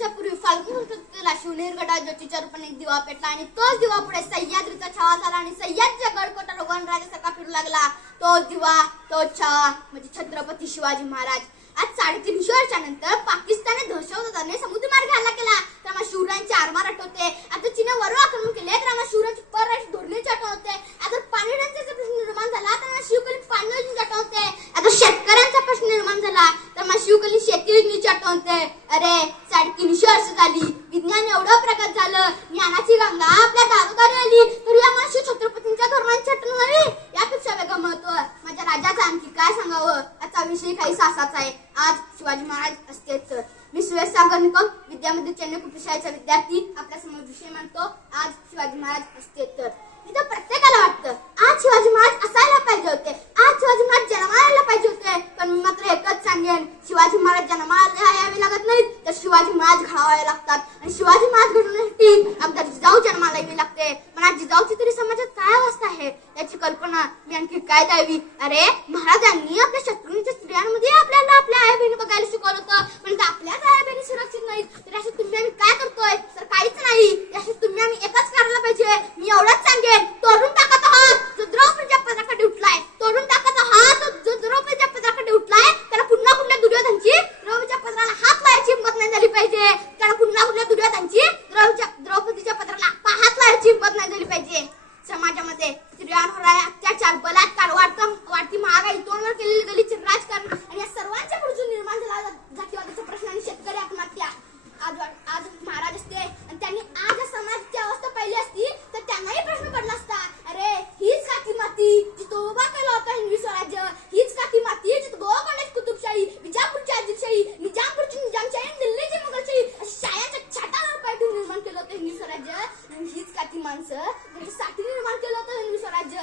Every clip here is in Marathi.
वर्षापूर्वी फाल्गुन केला शिवनेर गडात ज्योतीच्या रूपाने दिवा पेटला आणि तोच दिवा पुढे सह्याद्रीचा छावा झाला आणि सह्याद्रीच्या गडकोटाला वनराजासारखा फिरू लागला. तो दिवा तो छावा म्हणजे छत्रपती शिवाजी महाराज. आज साडेतीनशे वर्षानंतर पाकिस्तानने योजनेची अरे साडेतीनशे वर्ष झाली. विज्ञान एवढं प्रगत झालं. ज्ञानाची गंगा आपल्या दारोदारी आली. तरी या शिव छत्रपतींच्या धर्मांची आठवण व्हावी. यापेक्षा वेगळं महत्त्व माझ्या राजाचं आणखी काय सांगावं? याचा विषय काही सासाचा आहे. आज शिवाजी महाराज असते तर. मी सुरेश सागर निकम विद्यामध्ये चेन्नई कुटुंबाचा विद्यार्थी. आपल्यासमोर विषय मांडतो. आज शिवाजी महाराज असते तर. इथं प्रत्येकाला वाटतं. आज शिवाजी महाराज असायला पाहिजे होते आज शिवाजी महाराज जन्माला पाहिजे होते पण मी मात्र एकच सांगेन शिवाजी महाराज जन्माला यावे लागत नाही तर शिवाजी महाराज घडावावे लागतात. आणि शिवाजी महाराज घडवण्यासाठी आमच्या जिजाऊ जन्माला यावी लागते. पण आज जिजाऊची तरी समाजात काय अवस्था आहे? याची कल्पना मी आणखी काय द्यावी? अरे महाराजांनी आपल्या माणसं. म्हणजे साठी माणसं निर्माण केलं होतं हिंदू स्वराज्य.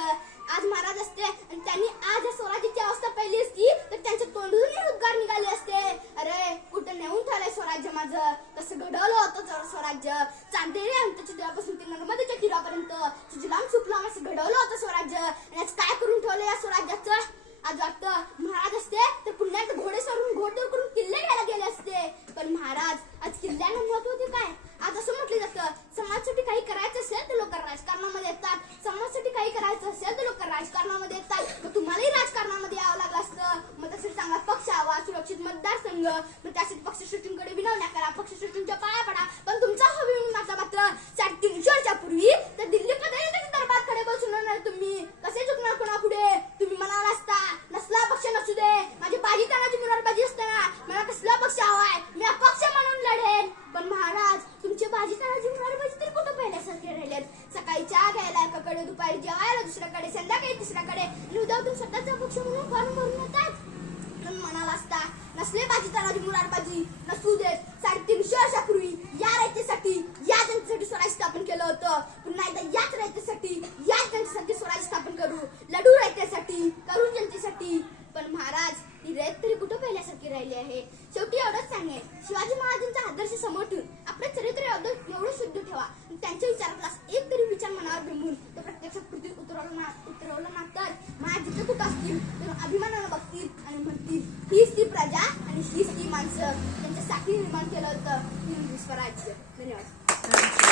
आज महाराज असते आणि त्यांनी आज या स्वराज्याची अवस्था पहिली असती तर त्यांच्या तोंडून उद्गार निघाले असते. अरे कुठं नेऊन ठेवलंय स्वराज्य माझं? कसं घडवलं होतं स्वराज्य? चांदेरी अंतच्या दिवापासून ते नर्मदेच्या तीरापर्यंत सुजलाम सुफलाम असं घडवलं होतं स्वराज्य. आणि आज काय करून ठेवलं या स्वराज्याचं? आज वाटतं महाराज असते तर पुन्हा घोडे सोडून घोडे करून किल्ले घ्यायला गेले असते. पण महाराज आज किल्ल्यांना महत्त्व होते काय? आज असं म्हटलं जातं समाजासाठी काही करायचं असेल तर लोक राजकारणामध्ये येतात. समाजासाठी काही करायचं असेल तर लोक राजकारणामध्ये येतात. मग तुम्हालाही राजकारणामध्ये यावं लागलं असतं. मग त्यासाठी चांगला पक्ष हवा सुरक्षित मतदारसंघ. मग त्यासाठी पक्ष सृष्टींकडे विनवण्या करा पक्ष सृष्टींच्या पाया पडा. पण तुमचा हवी मात्र मात्र साडेतीनशे वर्षापूर्वी तर दिल्ली प्रधान दरबारकडे बसून तुम्ही. कसे चुकणार कोणा पुढे तुम्ही म्हणाला असता नसला पक्ष नसू दे माझी बाजी तानाची मुरारबाजी असताना मला कसला पक्ष हवाय मी अपक्ष म्हणून लढेन पण महाराज तुमची बाजी तानाची मुरारबाजी तरी कुठं पहिल्यासारखे राहिलेत सकाळी चहा घ्यायला एकाकडे दुपारी जेवायला दुसऱ्याकडे संध्याकाळी तिसऱ्याकडे आणि उद्या स्वतःचा पक्ष म्हणून फॉर्म भरून येतात. म्हणाला असता नसले बाजी तानाजी मुरारबाजी नसू देत. साडेतीनशे वर्षापूर्वी या रयतेसाठी या जनतेसाठी स्वराज स्थापन केलं होतं. पुन्हा एकदा याच रयतेसाठी या जनतेसाठी स्वराज स्थापन करू. लढू रयतेसाठी करू जनतेसाठी. पण महाराज ही रयत तरी कुठं पहिल्यासारखी राहिली आहे? शेवटी एवढंच सांगेल शिवाजी महाराजांचा आदर्श समोर ठेवून आपलं चरित्र एवढं एवढं शुद्ध ठेवा. आणि विचार उतरवलं ना तर महाराज जिथं कुठं असतील. तर अभिमानानं बघतील आणि म्हणतील हीच ती प्रजा आणि हीच ती माणसं. त्यांच्यासाठी निर्माण केलं होतं. हिंदू स्वराज्य धन्यवाद.